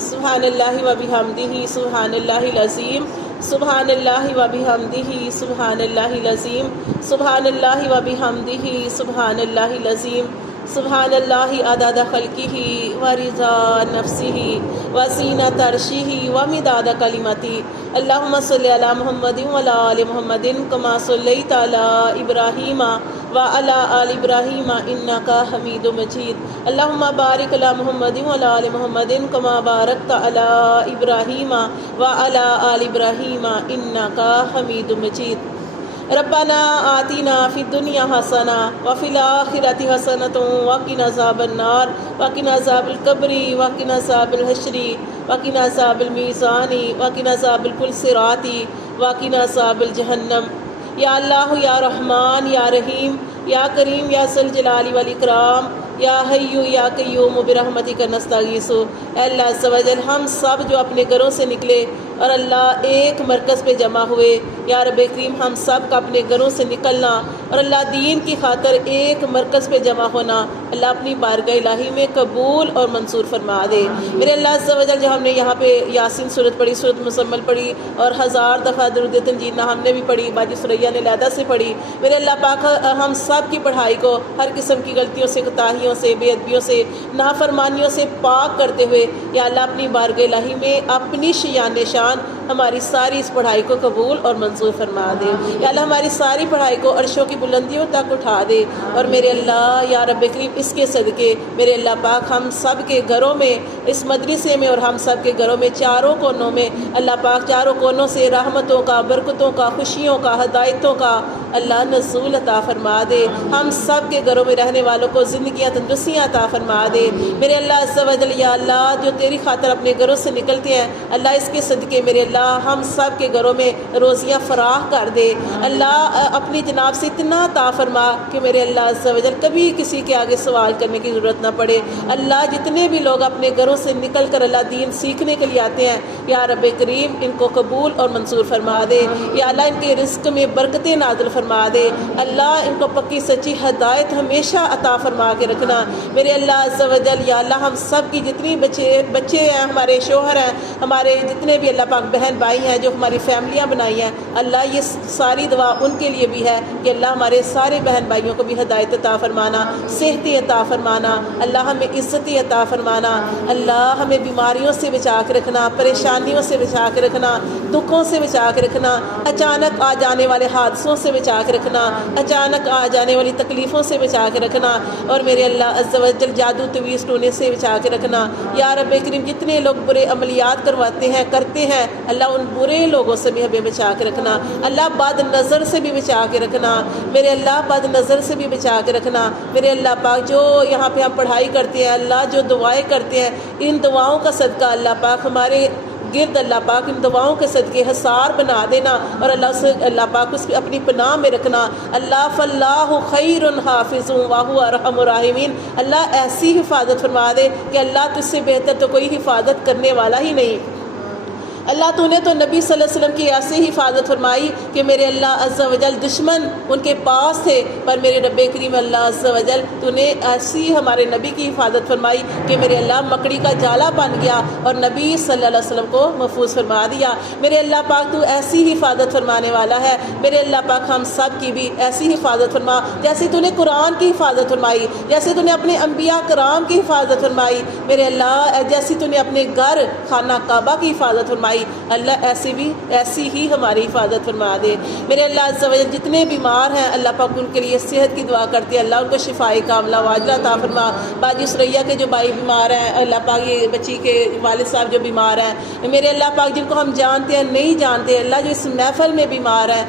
سبحان اللہ و بحمدہ سبحان اللہ العظیم سبحان اللہ و بحمدہ سبحان اللہ العظیم سبحان اللہ و بحمدہ سبحان اللہ العظیم سبحان اللہ عدد خلقہ و رضا نفسہ و زینت عرشہ و مداد کلمتہ اللہم صلی علی محمد و علی آل محمد کما صلیت علی ابراہیم وعلی آل ابراہیم انکا حمید مجید اللہم بارک علی محمد وعلی آل محمد کما بارکت علی ابراہیم وعلی آل ابراہیم انکا حمید مجید ربنا آتنا فی الدنیا حسنہ وفی الآخرۃ حسنۃ وقنا عذاب النار وقنا عذاب القبر وقنا عذاب الحشر وقنا عذاب المیزان وقنا عذاب کل صراط وقنا عذاب الجہنم۔ یا اللہ یا رحمان یا رحیم یا کریم یا ذی الجلال والاکرام یا حی یا قیوم برحمتک نستغیث۔ اے اللہ عز و جل ہم سب جو اپنے گھروں سے نکلے اور اللہ ایک مرکز پہ جمع ہوئے، یا رب کریم ہم سب کا اپنے گھروں سے نکلنا اور اللہ دین کی خاطر ایک مرکز پہ جمع ہونا اللہ اپنی بارگاہ الہی میں قبول اور منظور فرما دے۔ میرے اللہ عز و جل جو ہم نے یہاں پہ یاسین سورت پڑھی، سورت مزمل پڑھی اور 1000 دفعہ درود تنجیدہ ہم نے بھی پڑھی، باجی سریا نے علیحدہ سے پڑھی۔ میرے اللہ پاک ہم سب کی پڑھائی کو ہر قسم کی غلطیوں سے، کوتاہیوں سے، بے ادبیوں سے، نافرمانیوں سے پاک کرتے ہوئے یا اللہ اپنی بارگاہ الہی میں اپنی شیان نشان ہماری ساری اس پڑھائی کو قبول اور منظور فرما دے۔ یا اللہ ہماری ساری پڑھائی کو عرشوں کی بلندیوں تک اٹھا دے، اور میرے اللہ یا رب کریم اس کے صدقے میرے اللہ پاک ہم سب کے گھروں میں، اس مدرسے میں اور ہم سب کے گھروں میں چاروں کونوں میں اللہ پاک چاروں کونوں سے رحمتوں کا، برکتوں کا، خوشیوں کا، ہدایتوں کا اللہ نزول عطا فرما دے۔ ہم سب کے گھروں میں رہنے والوں کو زندگیاں تندرستیاں عطا فرما دے۔ میرے اللہ عز و جل یا اللہ جو تیری خاطر اپنے گھروں سے نکلتے ہیں اللہ اس کے صدقے میرے اللہ ہم سب کے گھروں میں روزیاں فراہ کر دے۔ اللہ اپنی جناب سے اتنا عطا فرما کہ میرے اللہ عز و جل کبھی کسی کے آگے سوال کرنے کی ضرورت نہ پڑے۔ اللہ جتنے بھی لوگ اپنے گھروں سے نکل کر اللہ دین سیکھنے کے لیے آتے ہیں یا رب کریم ان کو قبول اور منظور فرما دے۔ یا اللہ ان کے رزق میں برکتیں نازل فرما دے۔ اللہ ان کو پکی سچی ہدایت ہمیشہ عطا فرما کے رکھنا۔ میرے اللہ عز و جل یا اللہ ہم سب کی جتنی بچے ہیں، ہمارے شوہر ہیں، ہمارے جتنے بھی اللہ پاک بہن بھائی ہیں جو ہماری فیملیاں بنائی ہیں، اللہ یہ ساری دعا ان کے لیے بھی ہے کہ اللہ ہمارے سارے بہن بھائیوں کو بھی ہدایت عطا فرمانا، صحت عطا فرمانا، اللہ ہمیں عزت عطا فرمانا، اللہ ہمیں بیماریوں سے بچا کے رکھنا، پریشانیوں سے بچا کے رکھنا، دکھوں سے بچا کے رکھنا، اچانک آ جانے والے حادثوں سے بچا کے رکھنا، اچانک آ جانے والی تکلیفوں سے بچا کے رکھنا، اور میرے اللہ عز و جل جادو تویز ٹونے سے بچا کے رکھنا۔ یا رب کریم جتنے لوگ برے عملیات کرواتے ہیں، کرتے ہیں، اللہ ان برے لوگوں سے بھی ہمیں بچا کے رکھنا، اللہ بد نظر سے بھی بچا کے رکھنا، میرے اللہ بد نظر سے بھی بچا کے رکھنا۔ میرے اللہ پاک جو یہاں پہ ہم پڑھائی کرتے ہیں، اللہ جو دعائیں کرتے ہیں، ان دعاؤں کا صدقہ اللہ پاک ہمارے گرد اللہ پاک ان دعاؤں کے صدقے حصار بنا دینا، اور اللہ سے اللہ پاک اس اپنی پناہ میں رکھنا۔ اللہ فاللہ خیر حافظ وہو ارحم الراحمین، اللہ ایسی حفاظت فرما دے کہ اللہ تجھ سے بہتر تو کوئی حفاظت کرنے والا ہی نہیں۔ اللہ تو نے تو نبی صلی اللہ علیہ وسلم کی ایسی حفاظت فرمائی کہ میرے اللہ عز و جل دشمن ان کے پاس تھے، پر میرے رب کریم اللہ عز و جل تو نے ایسی ہمارے نبی کی حفاظت فرمائی کہ میرے اللہ مکڑی کا جالا بن گیا اور نبی صلی اللہ علیہ وسلم کو محفوظ فرما دیا۔ میرے اللہ پاک تو ایسی حفاظت فرمانے والا ہے، میرے اللہ پاک ہم سب کی بھی ایسی حفاظت فرما جیسے تو نے قرآن کی حفاظت فرمائی، جیسے تو نے اپنے انبیاء کرام کی حفاظت فرمائی، میرے اللہ جیسی تو نے اپنے گھر خانہ کعبہ کی حفاظت فرمائی، اللہ ایسی ہی ہماری حفاظت فرما دے۔ میرے اللہ عز و جل جتنے بیمار ہیں اللہ پاک ان کے لیے صحت کی دعا کرتے ہیں، اللہ ان کو شفائے کاملہ واجلہ عطا فرما۔ باجی سریا کے جو بھائی بیمار ہیں اللہ پاک، یہ بچی کے والد صاحب جو بیمار ہیں، میرے اللہ پاک جن کو ہم جانتے ہیں نہیں جانتے، اللہ جو اس محفل میں بیمار ہیں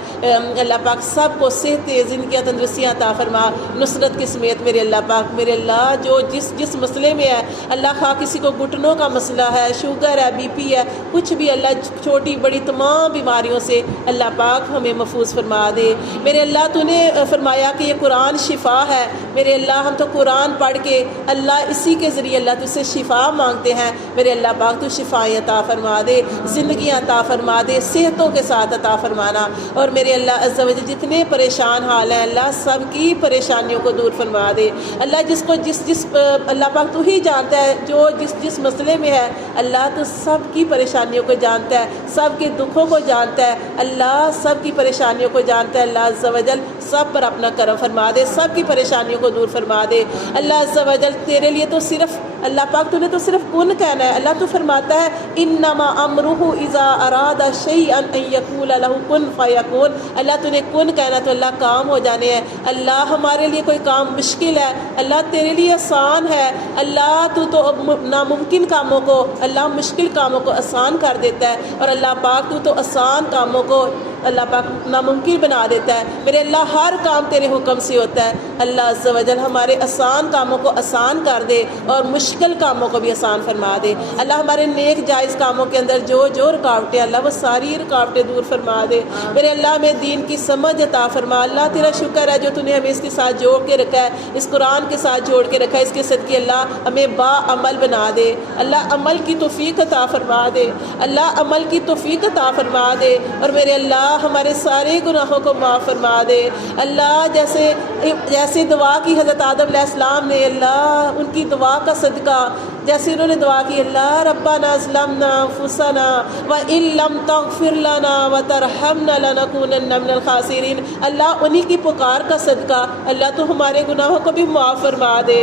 اللہ پاک سب کو صحت زندگیاں تندرستیاں عطا فرما، نصرت کی سمیت میرے اللہ پاک۔ میرے اللہ جو جس مسئلے میں ہے اللہ خواہ کسی کو گھٹنوں کا مسئلہ ہے، شوگر ہے، بی پی ہے، کچھ بھی اللہ چھوٹی بڑی تمام بیماریوں سے اللہ پاک ہمیں محفوظ فرما دے۔ میرے اللہ تو نے فرمایا کہ یہ قرآن شفا ہے، میرے اللہ ہم تو قرآن پڑھ کے اللہ اسی کے ذریعے اللہ تجھ سے شفا مانگتے ہیں، میرے اللہ پاک تو شفائیں عطا فرما دے، زندگیاں عطا فرما دے، صحتوں کے ساتھ عطا فرمانا، اور میرے اللہ عز و جل جتنے پریشان حال ہیں اللہ سب کی پریشانیوں کو دور فرما دے۔ اللہ جس کو جس اللہ پاک تو ہی جانتا ہے جو جس مسئلے میں ہے، اللہ تو سب کی پریشانیوں کو جانتا ہے، سب کے دکھوں کو جانتا ہے، اللہ سب کی پریشانیوں کو جانتا ہے۔ اللہ عز و جل سب پر اپنا کرم فرما دے، سب کی پریشانیوں کو دور فرما دے۔ اللہ عز و جل تیرے لیے تو صرف اللہ پاک تو نے تو صرف کن کہنا ہے۔ اللہ تو فرماتا ہے انما امرہ اذا اراد شیئا ان یقول لہ کن فیکون، اللہ تو نے کن کہنا تو اللہ کام ہو جانے ہیں۔ اللہ ہمارے لیے کوئی کام مشکل ہے، اللہ تیرے لیے آسان ہے۔ اللہ تو ناممکن کاموں کو، اللہ مشکل کاموں کو آسان کر دیتا ہے، اور اللہ پاک تو آسان کاموں کو اللہ پاک ناممکن بنا دیتا ہے۔ میرے اللہ ہر کام تیرے حکم سے ہوتا ہے۔ اللہ عز و جل ہمارے آسان کاموں کو آسان کر دے اور مشکل کاموں کو بھی آسان فرما دے۔ اللہ ہمارے نیک جائز کاموں کے اندر جو رکاوٹیں اللہ وہ ساری رکاوٹیں دور فرما دے۔ میرے اللہ ہمیں دین کی سمجھ عطا فرما۔ اللہ تیرا شکر ہے جو تو نے ہمیں اس کے ساتھ جوڑ کے رکھا ہے، اس قرآن کے ساتھ جوڑ کے رکھا ہے، اس کے صدقے اللہ ہمیں با عمل بنا دے۔ اللہ عمل کی توفیق عطا فرما دے، اللہ عمل کی توفیق عطا فرما دے، اور میرے اللہ ہمارے سارے گناہوں کو معاف فرما دے۔ اللہ جیسے دعا کی حضرت آدم علیہ السلام نے، اللہ ان کی دعا کا صدقہ جیسے انہوں نے دعا کی، اللہ ربنا ظلمنا انفسنا وان لم تغفر لنا وترحمنا لنکونن من الخاسرین، اللہ انہی کی پکار کا صدقہ اللہ تو ہمارے گناہوں کو بھی معاف فرما دے،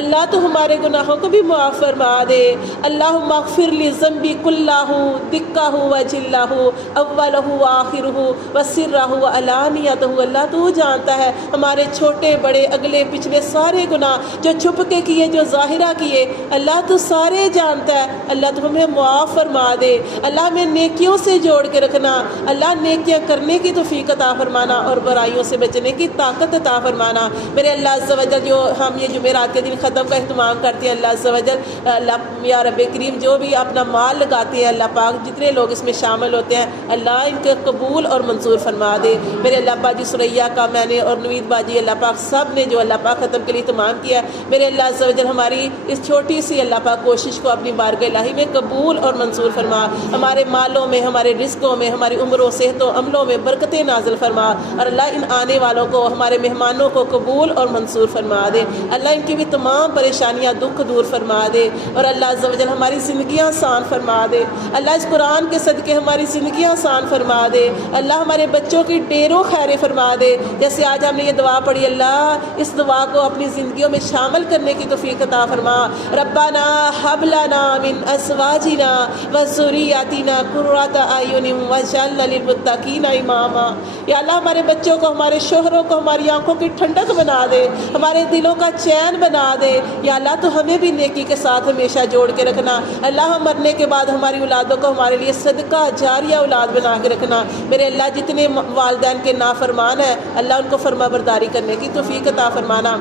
اللہ تو ہمارے گناہوں کو بھی معاف فرما دے۔ اللہم اغفر لی ذنبی کلہ دکہ وجلہ اولہ وآخرہ وسرہ وعلانیتہ، اللہ تو جانتا ہے ہمارے چھوٹے بڑے اگلے پچھلے سارے گناہ، جو چھپ کے کیے جو ظاہرہ کیے، اللہ تو سارے جانتا ہے۔ اللہ تو ہمیں معاف فرما دے، اللہ ہمیں نیکیوں سے جوڑ کے رکھنا، اللہ نیکیاں کرنے کی توفیق عطا فرمانا اور برائیوں سے بچنے کی طاقت عطا فرمانا۔ میرے اللہ عز و جل جو ہم یہ جمعرات کے دن ختم کا اہتمام کرتے ہیں، اللہ عز و جل اللہ یا رب کریم جو بھی اپنا مال لگاتے ہیں اللہ پاک جتنے لوگ اس میں شامل ہوتے ہیں اللہ ان کے قبول اور منظور فرما دے۔ میرے اللہ پاک جی سریا کا میں نے اور نوید باجی اللہ پاک سب نے جو اللہ پاک ختم کے لیے اہتمام کیا ہے، میرے اللہ عز و جل ہماری اس چھوٹی سی اللہ پاک کوشش کو اپنی بارگاہ الہی میں قبول اور منظور فرما، ہمارے مالوں میں، ہمارے رزقوں میں، ہماری عمروں صحتوں عملوں میں برکتیں نازل فرما، اور اللہ ان آنے والوں کو ہمارے مہمانوں کو قبول اور منظور فرما دے۔ اللہ ان کی بھی تمام پریشانیاں دکھ دور فرما دے، اور اللہ عز و جل ہماری زندگیاں آسان فرما دے۔ اللہ اس قرآن کے صدقے ہماری زندگیاں آسان فرما دے، اللہ ہمارے بچوں کی ڈیروں خیر فرما دے۔ جیسے آج ہم نے یہ دعا پڑھی، اللہ اس دعا کو اپنی زندگیوں میں شامل کرنے کی توفیق عطا فرما۔ ربنا هب لنا من ازواجنا وذرياتنا قرة اعين واجعلنا للمتقين اماما، یا اللہ ہمارے بچوں کو، ہمارے شوہروں کو ہماری آنکھوں کی ٹھنڈک بنا دے، ہمارے دلوں کا چین بنا دے، یا اللہ تو ہمیں بھی نیکی کے ساتھ ہمیشہ جوڑ کے رکھنا۔ اللہ ہم مرنے کے بعد ہماری اولادوں کو ہمارے لیے صدقہ جاریہ اولاد بنا کے رکھنا۔ میرے اللہ جتنے والدین کے نافرمان ہیں اللہ ان کو فرما برداری کرنے کی توفیق عطا فرمانا۔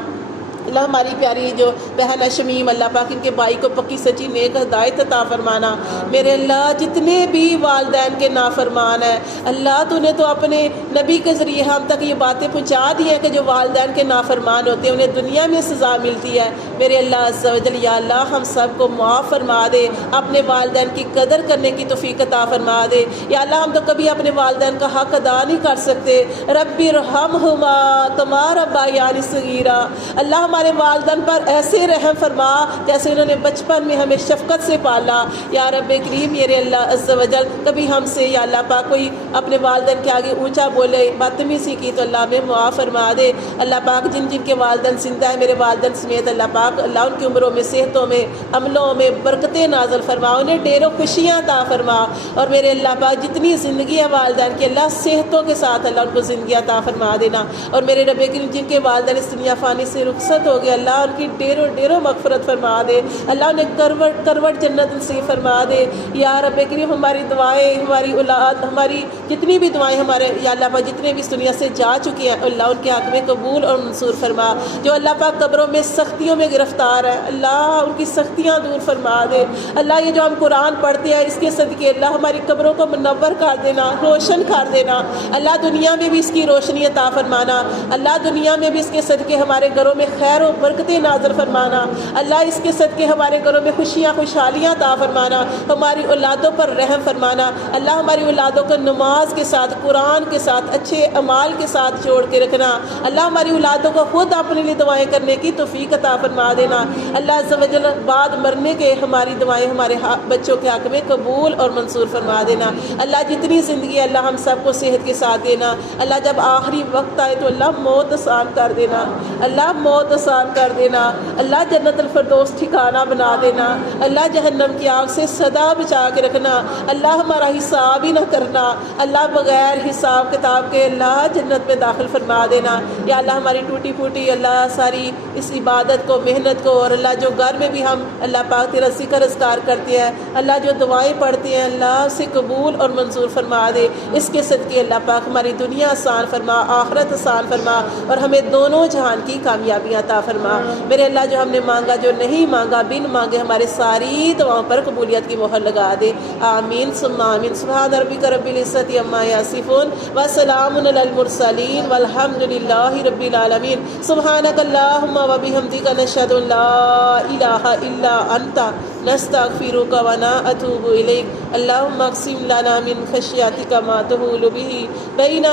اللہ ہماری پیاری جو بہن ہے شمیم، اللہ پاک ان کے بھائی کو پکی سچی نیک ہدایت عطا فرمانا۔ میرے اللہ جتنے بھی والدین کے نافرمان ہیں اللہ تو نے تو اپنے نبی کے ذریعے ہم تک یہ باتیں پہنچا دی ہیں کہ جو والدین کے نافرمان ہوتے ہیں انہیں دنیا میں سزا ملتی ہے۔ میرے اللہ عز و جل یا اللہ ہم سب کو معاف فرما دے، اپنے والدین کی قدر کرنے کی توفیق عطا فرما دے۔ یا اللہ ہم تو کبھی اپنے والدین کا حق ادا نہیں کر سکتے، ربی ارحمہما کما ربیانی صغیرا، اللہ ہمارے والدین پر ایسے رحم فرما جیسے انہوں نے بچپن میں ہمیں شفقت سے پالا۔ یا رب کریم میرے اللہ عز و جل کبھی ہم سے یا اللہ پاک کوئی اپنے والدین کے آگے اونچا بولے، بدتمیزی کی تو اللہ ہمیں معاف فرما دے۔ اللہ پاک جن جن کے والدین زندہ ہیں میرے والدین سمیت اللہ پاک اللہ ان کی عمروں میں، صحتوں میں، عملوں میں برکتیں نازل فرما، انہیں ڈیروں خوشیاں عطا فرما، اور میرے اللہ پاک جتنی زندگی ہے والدین کی اللہ صحتوں کے ساتھ اللہ ان کو زندگی عطا فرما دینا۔ اور میرے رب کریم جن کے والدین اس دنیا فانی سے رخصت مغفرت ہو گیا، اللہ ان کی ڈیروں ڈیروں مغفرت فرما دے، اللہ انہیں کروٹ کروٹ جنت نصیب فرما دے یا رب کریم۔ ہماری دعائیں، ہماری اولاد، ہماری جتنی بھی دعائیں ہمارے یا اللہ پاک جتنے بھی اس دنیا سے جا چکی ہیں، اللہ ان کے حق میں قبول اور منصور فرما۔ جو اللہ پاک قبروں میں سختیوں میں گرفتار ہے، اللہ ان کی سختیاں دور فرما دے۔ اللہ یہ جو ہم قرآن پڑھتے ہیں اس کے صدقے اللہ ہماری قبروں کو منور کر دینا، روشن کر دینا، اللہ دنیا میں بھی اس کی روشنی عطا فرمانا، اللہ دنیا میں بھی اس کے صدقے ہمارے گھروں میں خیر و برکتیں نازل فرمانا، اللہ اس کے صدقے ہمارے گھروں میں خوشیاں خوشحالیاں عطا فرمانا، ہماری اولادوں پر رحم فرمانا، اللہ ہماری اولادوں کو نماز کے ساتھ، قرآن کے ساتھ، اچھے اعمال کے ساتھ جوڑ کے رکھنا، اللہ ہماری اولادوں کو خود اپنے لیے دعائیں کرنے کی توفیق عطا فرما دینا، اللہ عز و جل بعد مرنے کے ہماری دعائیں ہمارے بچوں کے حق میں قبول اور منصور فرما دینا، اللہ جتنی زندگی ہے اللہ ہم سب کو صحت کے ساتھ دینا، اللہ جب آخری وقت آئے تو اللہ موت آسان کر دینا، اللہ موت آسان کر دینا، اللہ جنت الفردوس ٹھکانہ بنا دینا، اللہ جہنم کی آگ سے سدا بچا کے رکھنا، اللہ ہمارا حساب ہی نہ کرنا، اللہ بغیر حساب کتاب کے اللہ جنت میں داخل فرما دینا، یا اللہ ہماری ٹوٹی پھوٹی اللہ ساری اس عبادت کو، محنت کو، اور اللہ جو گھر میں بھی ہم اللہ پاک تیرا ذکر اذکار کرتے ہیں، اللہ جو دعائیں پڑھتے ہیں اللہ اسے قبول اور منظور فرما دے، اس کے صدقے اللہ پاک ہماری دنیا آسان فرما، آخرت آسان فرما، اور ہمیں دونوں جہان کی کامیابیاں عطا فرما۔ میرے اللہ جو ہم نے مانگا، جو نہیں مانگا، بن مانگے ہمارے ساری دعاؤں پر قبولیت کی مہر لگا دے، آمین ثم آمین۔ سبحان ربک رب العزت عما یصفون وسلام علی المرسلین والحمد للہ رب العالمین۔ سبحانک اللہم وبحمدک نشہد ان لا الہ الا انت نستغفرک ونتوب الیک۔ اللہم اقسم لنا من خشیتک ما تحول بہ بیننا